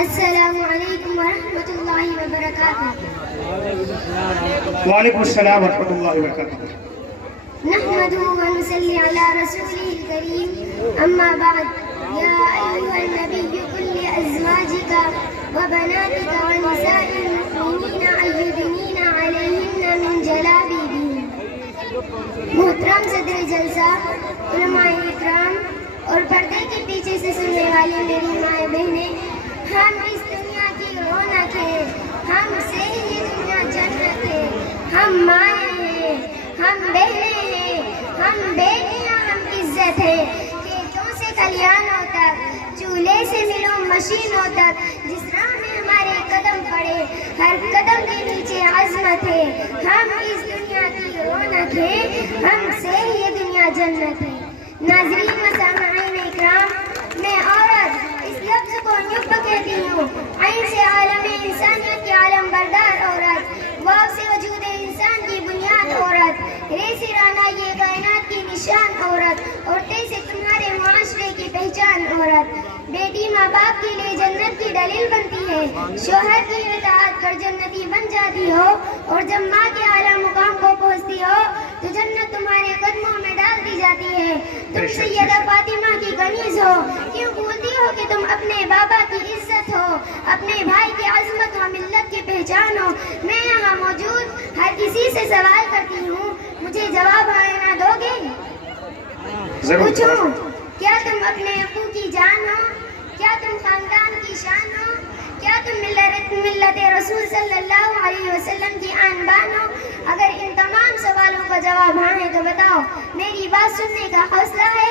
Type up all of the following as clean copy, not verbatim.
السلام علیکم ورحمۃ اللہ وبرکاتہ۔ وعلیکم السلام ورحمۃ اللہ وبرکاتہ۔ نحمده ونصلي على رسوله الكريم اما بعد يا ايها النبي قل لازواجك وبناتك ونساء المؤمنين يدنين عليهن من جلابيبهن۔ محترم صدر جلسہ، علماء اکرام اور پردے کے پیچھے سے سننے والی میری مائیں بہنیں، ہم اس دنیا کی رونق ہیں، ہم سے یہ دنیا جنت ہے، ہم مائیں ہیں، ہم بہنیں ہیں، ہم بیٹیاں، ہم عزت ہے۔ کھیتوں سے کلیانوں تک، چولہے سے ملوں مشینوں تک، جس راہ میں ہمارے قدم پڑے، ہر قدم کے نیچے عظمت ہے۔ ہم اس دنیا کی رونق ہے، ہم سے یہ دنیا جنت ہے۔ ناظرین و سامعین اکرام، میں عورت اس لفظ کو یوں کہتی ہوں، عین سے عالم انسانیت کی عالم بردار عورت، واو سے وجود انسان کی بنیاد عورت، رے سے رانائی کائنات کی نشان عورت، اور تے سے تمہارے معاشرے کی پہچان عورت۔ بیٹی ماں باپ کے لیے جنت کی دلیل بنتی ہے، شوہر کی اطاعت کر جنتی بن جاتی ہو، اور جب ماں کے اعلیٰ مقام کو پہنچتی ہو تو جنت تمہارے قدموں میں ڈال دی جاتی ہے۔ تم سیدہ فاطمہ کی کنیز ہو، کیوں بھولتی ہو کہ تم اپنے بابا کی عزت ہو، اپنے بھائی کی عظمت و ملت کی پہچان ہو۔ میں یہاں موجود ہر کسی سے سوال کرتی ہوں، مجھے جواب آنا دو گے؟ پوچھوں، کیا تم اپنے ابو کی جان ہو؟ کیا تم خاندان کی شان ہو؟ کیا تم ملت رسول صلی اللہ علیہ وسلم کی آن بان ہو؟ اگر ان تمام سوالوں کا جواب ہاں ہے تو بتاؤ، میری بات سننے کا حوصلہ ہے؟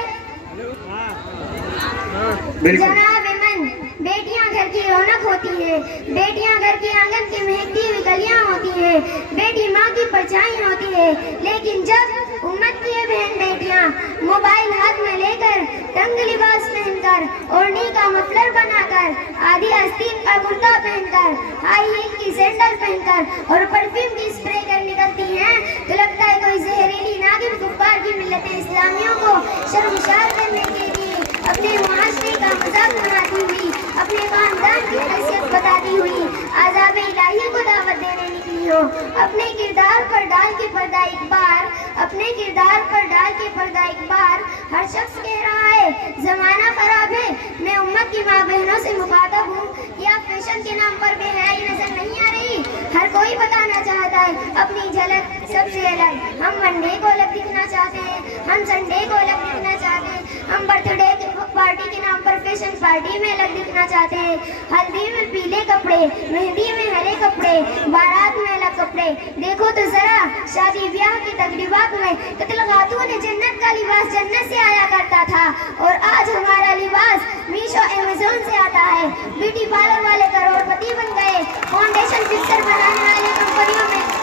جناب من، بیٹیاں گھر کی رونق ہوتی ہیں، بیٹیاں گھر کے آنگن کی مہکتی ہوئی گلیاں ہوتی ہیں، بیٹی ماں کی پرچھائی ہوتی ہے۔ لیکن جب امت کی یہ بہن بیٹیاں موبائل ہاتھ میں لے کر، تنگ لباس پہن کر، اوڑھنی کا مفلر بنا کر، آدھی آستین کا کرتا پہن کر، ہائی ہیل کی سینڈل پہن کر اور پرفیوم کی اسپرے کر نکلتی ہیں تو لگتا ہے کوئی زہریلی ناگن کفار کی ملت اسلامیوں کو شرمسار کرنے کے لیے اپنے معاشرے کا مذاق بناتی ہوئی، اپنے خاندان کی حیثیت بتاتی ہوئی عذاب الہی کو دعوت دینے نکلی ہو۔ اپنے کردار پر ڈال کے پردہ ایک بار، اپنے کردار پر ڈال کے پردہ ایک بار، ہر شخص کہہ رہا ہے زمانہ خراب ہے۔ میں امت کی ماں بہنوں سے مخاطب ہوں، کیا فیشن کے نام پر بے حیائی نظر نہیں آ رہی؟ ہر کوئی بتانا چاہتا ہے اپنی جھلک سب سے الگ۔ ہم منڈے کو الگ دکھنا چاہتے ہیں، ہم سنڈے کو الگ دکھنا چاہتے ہیں، ہم برتھ ڈے پارٹی کے نام پر فیشن پارٹی میں الگ دکھنا چاہتے ہیں۔ ہلدی میں پیلے کپڑے، مہندی میں ہرے کپڑے، بارات میں الگ کپڑے۔ دیکھو تو ذرا شادی بیاہ کی تقریبات میں قتل خاتون جنت کا لباس جنت سے آیا کرتا تھا، اور آج ہمارا لباس میشو امیزون سے آتا ہے۔ بیوٹی پارلر والے کروڑ پتی بن گئے، فاؤنڈیشن فکسر بنانے والے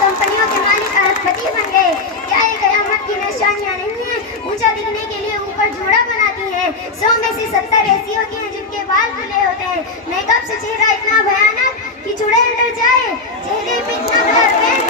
کمپنیوں کے مالک ارب پتی بن گئے۔ کیا یہ قیامت کی نشانیاں نہیں ہیں؟ اونچا دکھنے کے لیے اوپر جوڑا بناتی ہے، 100 میں سے 70 ایسی ہوتی ہیں جن کے بال کھلے ہوتے ہیں۔ میک اپ سے چہرہ اتنا بھیانک کہ چڑیل ڈر جائے، چہرے پہ اتنا بڑا پین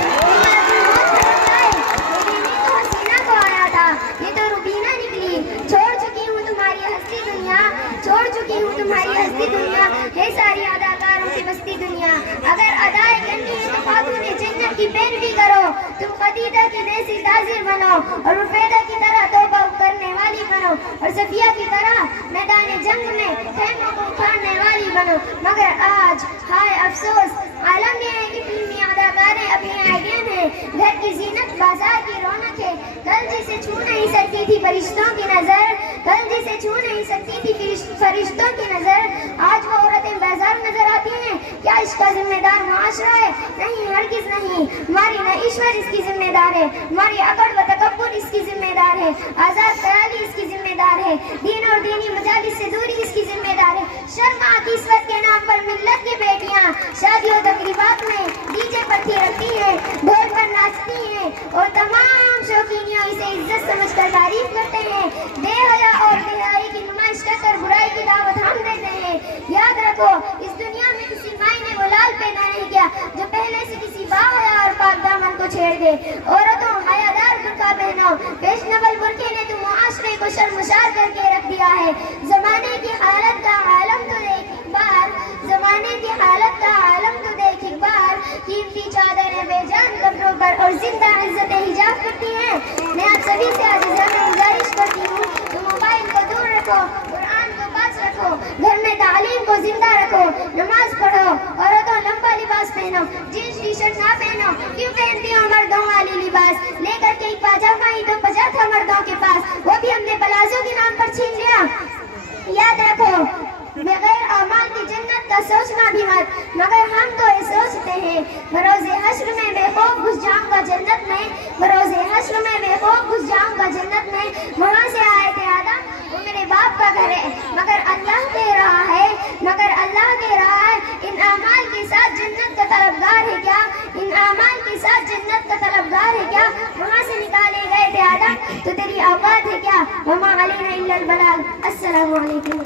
تو حسینہ کو آیا تھا، یہ تو روبینہ نکلی۔ چھوڑ چکی ہوں تمہاری ہستی دنیا، چھوڑ چکی ہوں تمہاری ہستی دنیا، ہے ساری اداکاروں سے بستی دنیا۔ اگر ادائے کرنی ہے تو خاتون جنت کی پیروی کرو، تم خدیجہ کی جیسی تاجر بنو، اور رفیدہ کی طرح توبہ کرنے والی بنو، اور صفیہ کی طرح میدان جنگ میں خیموں کو اکھاڑنے والی بنو۔ مگر آج ہائے افسوس، عالم یہ ہے کہ فلمی اداکاریں اپنی آئیڈین ہیں، گھر کی زینت بازار کی رونق ہے۔ کل جسے چھو نہیں سکتی تھی فرشتوں کی نظر، کل جسے چھو نہیں سکتی تھی فرشتوں کی نظر، آج وہ عورتیں بیزار نظر آتی ہیں۔ کیا اس کا ذمہ دار معاشرہ ہے؟ نہیں، ہرگز نہیں۔ ہماری نعیشور اس کی ذمہ دار ہے، ہماری اکڑ و تکبر اس کی ذمہ دار ہے، آزاد خیالی اس کی ذمہ دار ہے، دین اور دینی مجالس سے دوری اس کی ذمہ دار ہے۔ شرم عقیصت کے نام پر ملت کی بیٹیاں شادیوں تقریبات میں ڈی جے پر رکھتی ہیں، ڈھول پر ناچتی ہیں، اور تمام شوقینیوں اسے عزت سمجھ کر تعریف کرتے ہیں۔ بے حیا اور بے حیائی کی نمائش کر کر برائی کی دعوت ہم دیتے ہیں۔ یاد رکھو، اس دنیا میں کسی مائی نے وہ لال پیدا نہیں کیا جو پہلے سے کسی باحیا اور پاک دامن کو چھیڑ دے۔ عورتوں، حیادار برقع پہنو، فیشنیبل برقعے نے تو معاشرے کو شرمسار کر کے رکھ دیا ہے۔ زمانے کی حالت کا عالم تو ایک بار، زمانے نماز پڑھو، عورتوں لمبا لباس پہنو، جینس ٹی شرٹ نہ پہنو، کیوں پہنتی ہو مردوں والی لباس؟ لے کر کے ایک پاجامہ ہی تو بچا تھا مردوں کے پاس، وہ بھی ہم نے پلازو کے نام پر چھین لیا۔ یاد رکھو، بغیر اعمال کی جنت کا سوچنا بھی مت، مگر ہم تو یہ سوچتے ہیں بروز حشر میں بے خوف گھس جاؤں گا جنت میں، بروز حشر میں بے خوف گھس جاؤں گا جنت میں۔ وہاں سے آئے تھے آدم، وہ میرے باپ کا گھر ہے، مگر اللہ کہہ رہا ہے، ان اعمال کے ساتھ جنت کا طلبگار ہے کیا؟ ان اعمال کے ساتھ جنت کا طلبگار ہے کیا؟ وہاں سے نکالے گئے تھے آدم، تو تیری اوقات ہے کیا؟ وما علینا الا البلاغ۔ السلام علیکم۔